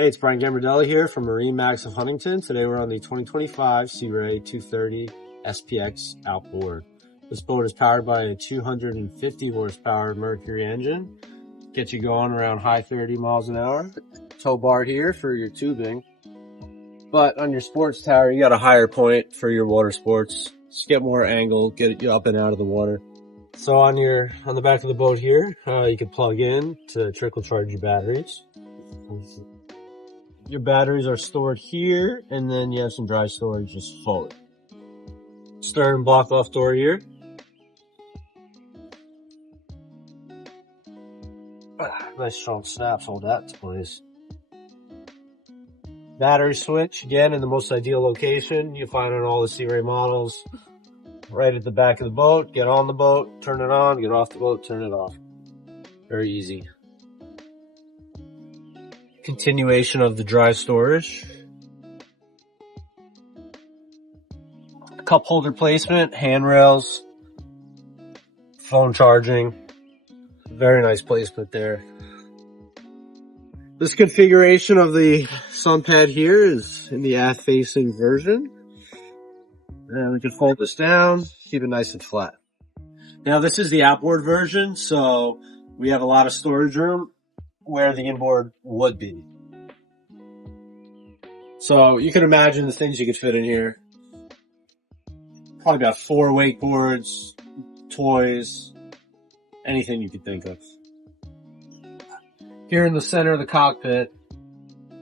Hey, it's Brian Gambardella here from MarineMax of Huntington. Today we're on the 2025 Sea Ray 230 SPX Outboard. This boat is powered by a 250 horsepower Mercury engine. Gets you going around high 30 miles an hour. Tow bar here for your tubing. But on your sports tower, you got a higher point for your water sports. Just get more angle, get you up and out of the water. So on the back of the boat here, you can plug in to trickle charge your batteries. Your batteries are stored here, and then you have some dry storage just forward. Stern block off door here. Nice strong snaps hold that to place. Battery switch, again, in the most ideal location. You find on all the Sea Ray models. Right at the back of the boat. Get on the boat, turn it on, get off the boat, turn it off. Very easy. Continuation of the dry storage. Cup holder placement, handrails, phone charging. Very nice placement there. This configuration of the sun pad here is in the aft facing version. And we can fold this down, keep it nice and flat. Now this is the outboard version, so we have a lot of storage room where the inboard would be. So you can imagine the things you could fit in here. Probably about 4 wakeboards, toys, anything you could think of. Here in the center of the cockpit,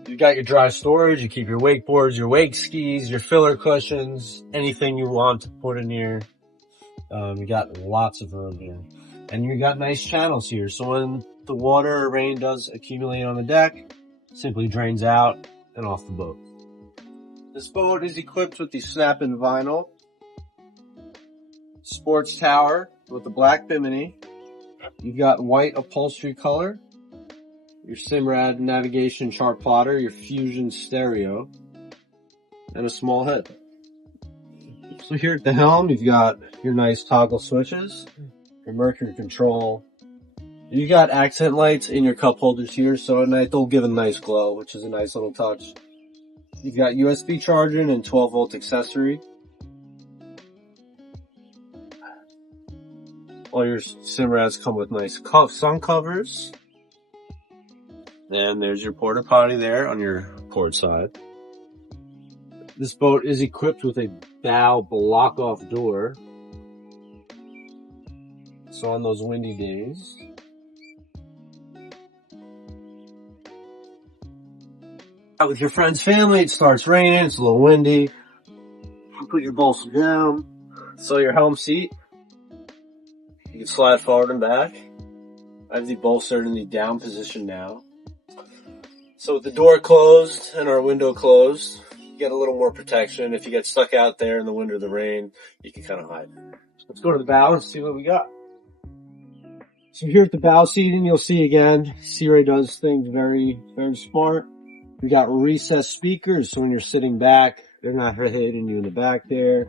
you've got your dry storage. You keep your wakeboards, your wake skis, your filler cushions, anything you want to put in here. You got lots of room here. And you got nice channels here. So when the water or rain does accumulate on the deck, simply drains out and off the boat. This boat is equipped with the snap-in vinyl sports tower with the black bimini. You've got white upholstery color, your Simrad navigation chart plotter, your Fusion stereo, and a small head. So here at the helm, you've got your nice toggle switches, your Mercury control. You got accent lights in your cup holders here, so at night they'll give a nice glow, which is a nice little touch. You've got USB charging and 12-volt accessory. All your Simrads come with nice sun covers. And there's your porta potty there on your port side. This boat is equipped with a bow block-off door. So on those windy days, out with your friends, family, it starts raining, it's a little windy. Put your bolster down. So your helm seat, you can slide forward and back. I have the bolster in the down position now. So with the door closed and our window closed, you get a little more protection. If you get stuck out there in the wind or the rain, you can kind of hide. Let's go to the bow and see what we got. So here at the bow seating, you'll see again, Sea Ray does things very, very smart. We got recessed speakers, so when you're sitting back, they're not hitting you in the back there.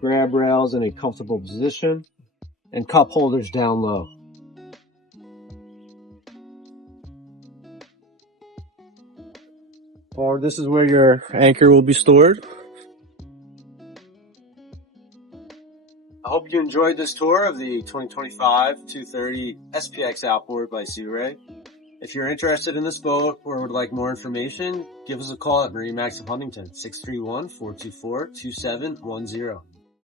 Grab rails in a comfortable position, and cup holders down low. Or this is where your anchor will be stored. I hope you enjoyed this tour of the 2025 230 SPX Outboard by Sea Ray. If you're interested in this boat or would like more information, give us a call at MarineMax Huntington, 631-424-2710.